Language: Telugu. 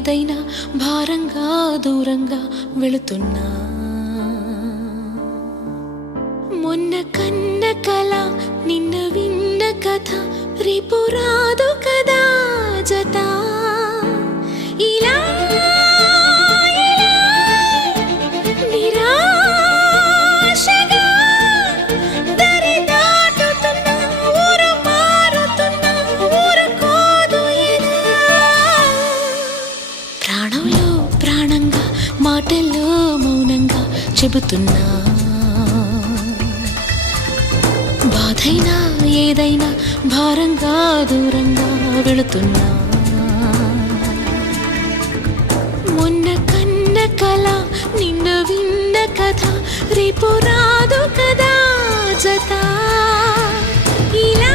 ఏదైనా భారంగా దూరంగా వెళుతున్నా. మొన్న కన్న కల నిన్న విన్న కథ రేపు రాదు కదా జత. ఇలా నిరాశగా దరి దాటుతున్నా, ఊరు మారుతున్నా, ఊరుకోదు ఎదా. ప్రాణంలో ప్రాణంగా మాటల్లో మౌనంగా చెబుతున్నా. బాధైనా ఏదైనా భారంగా దూరంగా వెళుతున్నా. మొన్న కన్న కల నిన్న విన్న కథ రేపు రాదు కదా జత. ఇలా